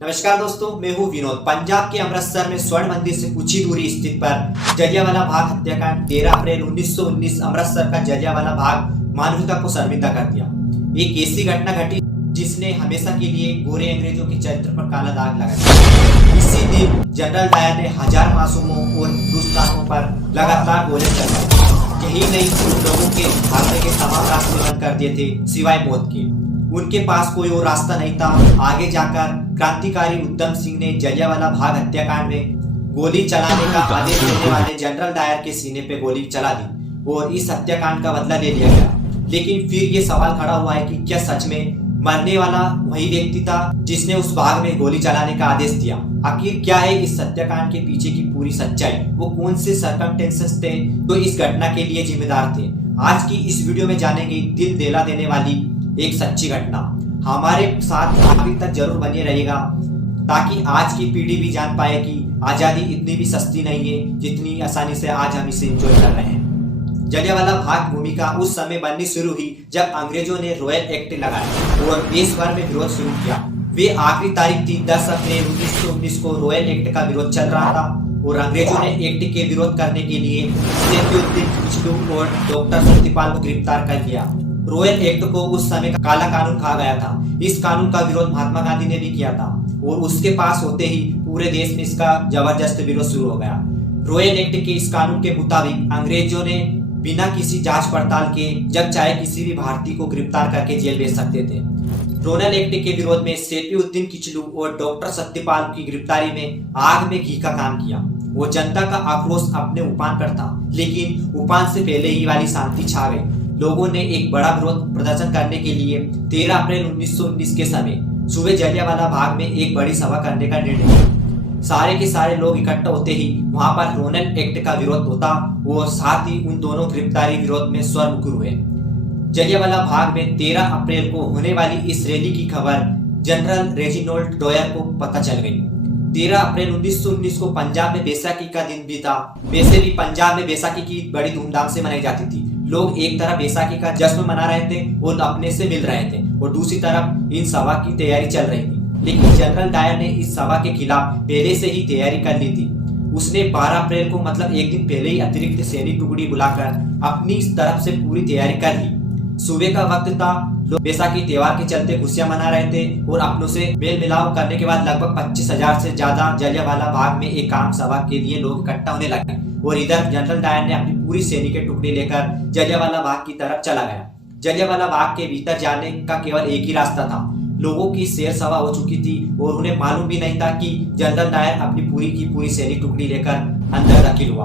नमस्कार दोस्तों, मैं हूं विनोद। पंजाब के अमृतसर में स्वर्ण मंदिर से कुछ ही दूरी स्थित पर जलियांवाला बाग हत्याकांड 13 अप्रैल 1919 अमृतसर का जलियांवाला बाग मानवता को शर्मिंदा कर दिया। एक ऐसी घटना घटी जिसने हमेशा के लिए गोरे अंग्रेजों के चरित्र पर काला दाग लगाया। इसी दिन जनरल डायर ने हजार मासूमों और हिंदुस्तानियों पर लगातार गोले चलाए। यही नहीं, लोगों के भागने के तमाम रास्ते बंद कर दिए थे सिवाय मौत के। उनके पास कोई और रास्ता नहीं था। आगे जाकर क्रांतिकारी उधम सिंह ने जलियांवाला बाग हत्याकांड में गोली चलाने का आदेश देने वाले जनरल डायर के सीने पे गोली चला दी और इस हत्याकांड का बदला ले लिया गया। लेकिन फिर ये सवाल खड़ा हुआ है कि क्या सच में मरने वाला वही व्यक्ति था जिसने उस बाग में गोली चलाने का आदेश दिया? आखिर क्या है इस हत्याकांड के पीछे की पूरी सच्चाई? वो कौन से सर्कमस्टेंसेस थे जो इस घटना के लिए जिम्मेदार थे? आज की इस वीडियो में जानेंगे दिल दहला देने वाली एक सच्ची घटना। हमारे साथ आखिर तक जरूर बने रहेगा ताकि आज की पीढ़ी भी जान पाए कि आजादी इतनी भी सस्ती नहीं है जितनी आसानी से आज हम इसे एंजॉय कर रहे हैं। जलियांवाला बाग भूमिका उस समय बननी शुरू हुई जब अंग्रेजों ने रॉयल एक्ट लगाया और देश भर में विरोध शुरू किया। वे आखिरी तारीख थी 10 अप्रैल 1919 को रॉयल एक्ट का विरोध चल रहा था और अंग्रेजों ने एक्ट के विरोध करने के लिए सैफुद्दीन किचलू और डॉक्टर सत्यपाल को गिरफ्तार कर लिया। रॉयल एक्ट को उस समय का काला कानून कहा गया था। इस कानून का विरोध महात्मा गांधी ने भी किया था और उसके पास होते ही पूरे देश में इसका जबरदस्त विरोध शुरू हो गया। रॉयल एक्ट के इस कानून के मुताबिक अंग्रेजों ने बिना किसी जांच पड़ताल के जब चाहे किसी भी भारतीय को गिरफ्तार करके जेल भेज सकते थे। रॉयल एक्ट के विरोध में सैफुद्दीन किचलू और डॉक्टर सत्यपाल की गिरफ्तारी में आग में घी का काम किया। वो जनता का आक्रोश अपने उफान पर था, लेकिन उफान से पहले ही वाली शांति छा गई। लोगों ने एक बड़ा विरोध प्रदर्शन करने के लिए 13 अप्रैल 1919 के समय सुबह जलियांवाला बाग में एक बड़ी सभा करने का निर्णय लिया। सारे के सारे लोग इकट्ठा होते ही वहां पर रॉयल एक्ट का विरोध होता और साथ ही उन दोनों गिरफ्तारी विरोध में स्वरमुखर हुए। जलियांवाला बाग में 13 अप्रैल को होने वाली इस रैली की खबर जनरल रेजिनाल्ड डायर को पता चल गई। 13 अप्रैल 1919 को पंजाब में बैसाखी का दिन भी था। वैसे भी पंजाब में बैसाखी की बड़ी धूमधाम से मनाई जाती थी। लोग एक तरफ बैसाखी का जश्न मना रहे थे और अपने से मिल रहे थे और दूसरी तरफ इन सभा की तैयारी चल रही थी। लेकिन जनरल डायर ने इस सभा के खिलाफ पहले से ही तैयारी कर ली थी। उसने 12 अप्रैल को मतलब एक दिन पहले ही अतिरिक्त सैनिक टुकड़ी बुलाकर अपनी इस तरफ से पूरी तैयारी कर ली। सुबह का वक्त था। लोग बैसाखी त्योहार के चलते खुशियां मना रहे थे और अपनों से मेल मिलाप करने के बाद लगभग 25,000 से ज्यादा जलियांवाला बाग में एक आम सभा के लिए लोग इकट्ठा होने लगे और इधर जनरल डायर ने अपनी पूरी सैनिक टुकड़ी लेकर जलियांवाला बाग की तरफ चला गया। जलियांवाला बाग के भीतर जाने का केवल एक ही रास्ता था। लोगों की शैर सभा हो चुकी थी और उन्हें मालूम भी नहीं था कि जनरल डायर अपनी पूरी की पूरी सैनिक टुकड़ी लेकर अंदर दाखिल हुआ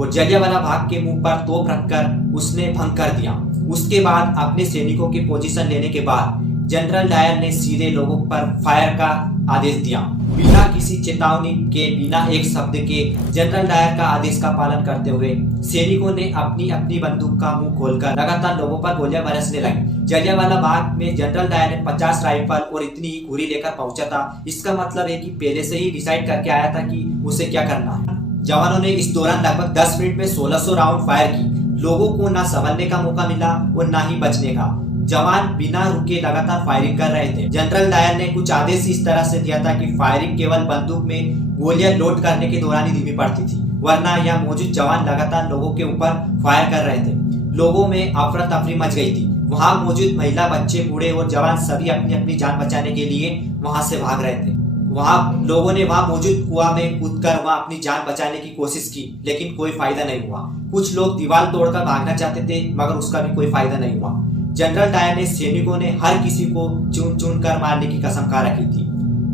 और जलियांवाला बाग के मुंह पर तोप रखकर उसने भंग कर दिया। उसके बाद अपने सैनिकों की पोजीशन लेने के बाद जनरल डायर ने सीधे लोगों पर फायर का आदेश दिया। बिना किसी चेतावनी के, बिना एक शब्द के जनरल डायर का आदेश का पालन करते हुए सैनिकों ने अपनी अपनी बंदूक का मुंह खोलकर लगातार लोगों पर गोलियां बरसने लगी। जलियांवाला बाग में जनरल डायर ने 50 राइफल और इतनी ही गोली लेकर पहुंचा था। इसका मतलब है कि पहले से ही डिसाइड करके आया था कि उसे क्या करना है। जवानों ने इस दौरान लगभग 10 मिनट में 1600 राउंड फायर की। लोगों को ना संभलने का मौका मिला और ना ही बचने का। जवान बिना रुके लगातार फायरिंग कर रहे थे। जनरल डायर ने कुछ आदेश इस तरह से दिया था कि फायरिंग केवल बंदूक में गोलियां लोड करने के दौरान ही धीमी पड़ती थी, वरना यहाँ मौजूद जवान लगातार लोगों के ऊपर फायर कर रहे थे। लोगों में अफरा तफरी मच गई थी। वहां मौजूद महिला, बच्चे, बूढ़े और जवान सभी अपनी अपनी जान बचाने के लिए वहां से भाग रहे थे। वहां लोगों ने वहां मौजूद कुआं में कूदकर वहां अपनी जान बचाने की कोशिश की, लेकिन कोई फायदा नहीं हुआ। कुछ लोग दीवार तोड़कर भागना चाहते थे, मगर उसका भी कोई फायदा नहीं हुआ। जनरल डायर ने सैनिकों ने हर किसी को चुन चुन कर मारने की कसम खा रखी थी।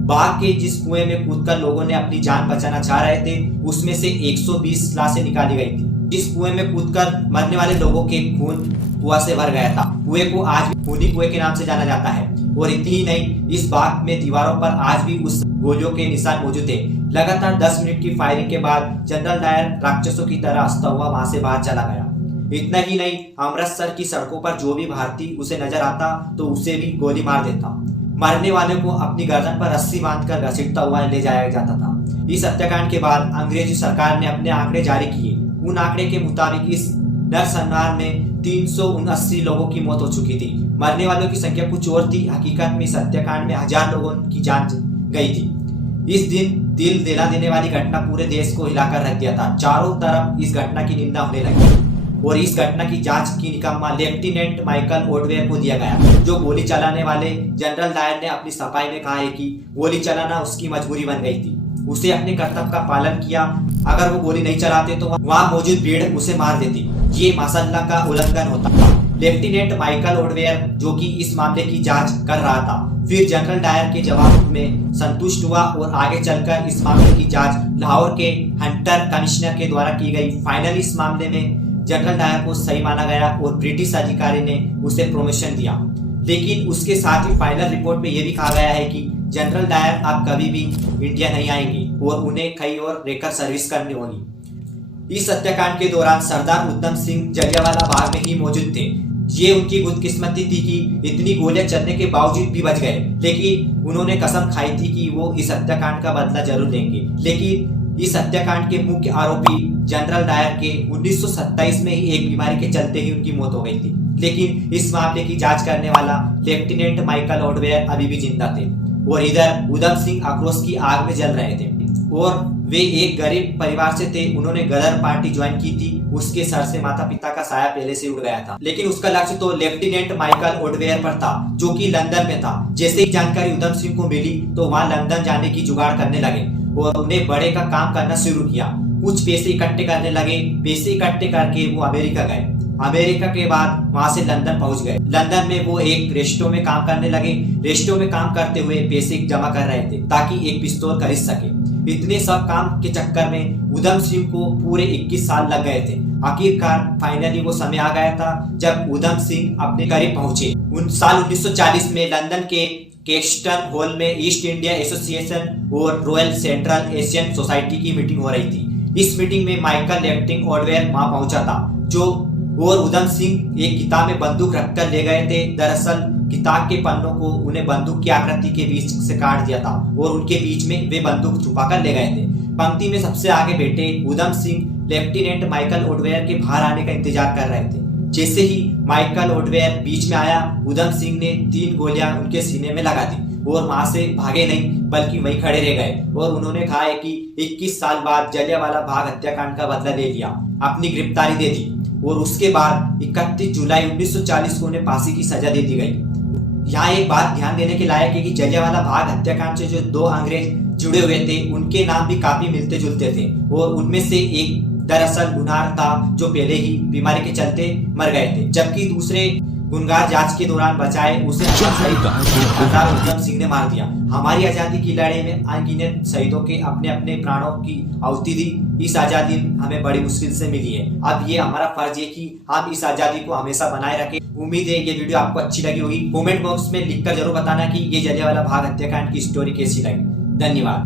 बाग के जिस कुएं में कूदकर लोगों ने अपनी जान बचाना चाह रहे थे, उसमें से 120 लाशें निकाली गई थी। जिस कुएं में कूदकर मरने वाले लोगों के खून कुआं से भर गया था। कुएं को आज भी खूनी कुएं के नाम से जाना जाता है। और इतनी ही नहीं, इस बाग में दीवारों पर आज भी उस गोलियों के निशान मौजूद थे। लगातार 10 मिनट की फायरिंग के बाद जनरल डायर राक्षसों की तरह हंसता हुआ वहां से बाहर चला गया। इतना ही नहीं, अमृतसर की सड़कों पर जो भी भारतीय उसे नजर आता तो उसे भी गोली मार देता। मरने वाले को अपनी गर्दन पर रस्सी बांधकर घसीटता हुआ ले जाया जाता था। इस हत्याकांड के बाद अंग्रेजी सरकार ने अपने आंकड़े जारी किए। उन आंकड़े के मुताबिक इस नरसंहार में 379 लोगों की मौत हो चुकी थी। मरने वालों की संख्या कुछ और थी। हकीकत में इस हत्याकांड में 1000 लोगों की जान गई थी। इस दिन दिल दिला देने वाली घटना पूरे देश को हिलाकर रख दिया था। चारों तरफ इस घटना की निंदा होने लगी और इस घटना की जांच की निकम्मा लेफ्टिनेंट माइकल ओडवेयर को दिया गया, जो गोली चलाने वाले जनरल डायर ने अपनी सफाई में कहा है कि गोली चलाना उसकी मजबूरी बन गई थी, उसे अपने कर्तव्य का पालन किया। अगर वो गोली नहीं चलाते तो वहां मौजूद भीड़ उसे मार देती। ये मसल्ला का उल्लंघन होता था। लेफ्टिनेंट माइकल ओडवेयर, जो कि इस मामले की जांच कर रहा था, फिर जनरल डायर के जवाब में संतुष्ट हुआ और आगे चलकर इस मामले की जांच लाहौर के हंटर कमिश्नर के द्वारा की गई। फाइनली इस मामले में जनरल डायर को सही माना गया और ब्रिटिश अधिकारी ने उसे प्रमोशन दिया। लेकिन उसके साथ ही फाइनल रिपोर्ट में यह भी कहा गया है कि जनरल डायर अब कभी भी इंडिया नहीं आएंगे और उन्हें कहीं और रहकर सर्विस करनी होगी। इस हत्याकांड के दौरान सरदार उधम सिंह जलियांवाला बाग में ही मौजूद थे। ये उनकी खुदकिस्मती थी कि इतनी गोलियां चलने के बावजूद भी बच गए, लेकिन उन्होंने कसम खाई थी कि वो इस हत्याकांड का बदला जरूर लेंगे। लेकिन इस हत्याकांड के मुख्य आरोपी जनरल डायर के 1927 में ही एक बीमारी के चलते ही उनकी मौत हो गई थी। लेकिन इस मामले की जांच करने वाला लेफ्टिनेंट माइकल ओडवेयर अभी भी जिंदा थे और इधर उधम सिंह आक्रोश की आग में जल रहे थे और वे एक गरीब परिवार से थे। उन्होंने गदर पार्टी ज्वाइन की थी। उसके सर से माता पिता का साया पहले से उड़ गया था, लेकिन उसका लक्ष्य तो लेफ्टिनेंट माइकल ओडवेयर पर था, जो कि लंदन में था। जैसे ही जानकारी उधम सिंह को मिली तो वहां लंदन जाने की जुगाड़ करने लगे और उन्हें बड़े का काम करना शुरू किया। कुछ पैसे इकट्ठे करने लगे। पैसे इकट्ठे करके वो अमेरिका गए। अमेरिका के बाद वहां से लंदन पहुंच गए। लंदन में वो एक रेस्टोरेंट में काम करने लगे। रेस्टोरेंट में काम करते हुए पैसे जमा कर रहे थे ताकि एक पिस्तौल खरीद सके। इतने सब काम के चक्कर में उधम सिंह को पूरे 21 साल लग गए थे। आखिरकार फाइनली वो समय आ गया था जब उधम सिंह अपने करीब पहुंचे। साल 1940 में लंदन के केस्टन हॉल में ईस्ट इंडिया एसोसिएशन और रॉयल सेंट्रल एशियन सोसाइटी की मीटिंग हो रही थी। इस मीटिंग में माइकल लेफ्टिनेंट ओडवेयर वहां पहुंचा था, जो और उधम सिंह एक किताब में बंदूक रखकर ले गए थे। दरअसल किताब के पन्नों को उन्हें बंदूक की आकृति के बीच से काट दिया था और उनके बीच में वे बंदूक छुपाकर ले गए थे। पंक्ति में सबसे आगे बैठे उधम सिंह लेफ्टिनेंट माइकल ओडवेयर के बाहर आने का इंतजार कर रहे थे। जैसे ही माइकल ओडवेयर बीच में आया, उधम सिंह ने 3 गोलियां उनके सीने में लगा दी और वहां से भागे नहीं बल्कि वहीं खड़े रह गए और उन्होंने कहा है कि 21 साल बाद जलियांवाला बाग हत्याकांड का बदला ले लिया, अपनी गिरफ्तारी दे दी और उसके बाद 31 जुलाई 1940 को उन्हें फांसी की सजा दे दी गई। यहाँ एक बात ध्यान देने के लायक है कि जलियांवाला बाग हत्याकांड से जो 2 अंग्रेज जुड़े हुए थे, उनके नाम भी काफी मिलते जुलते थे और उनमें से एक दरअसल गुनहगार था जो पहले ही बीमारी के चलते मर गए थे, जबकि दूसरे गुनहगार जांच के दौरान बचाए उसे सरदार उधम सिंह ने मार दिया। हमारी आजादी की लड़ाई में अनगिनत शहीदों के अपने अपने प्राणों की आहुति दी। इस आजादी हमें बड़ी मुश्किल से मिली है। अब ये हमारा फर्ज है कि हम इस आजादी को हमेशा बनाए रखें। उम्मीद है ये वीडियो आपको अच्छी लगी होगी। कमेंट बॉक्स में लिखकर जरूर बताना कि ये जलियांवाला बाग हत्याकांड की स्टोरी कैसी लगी। धन्यवाद।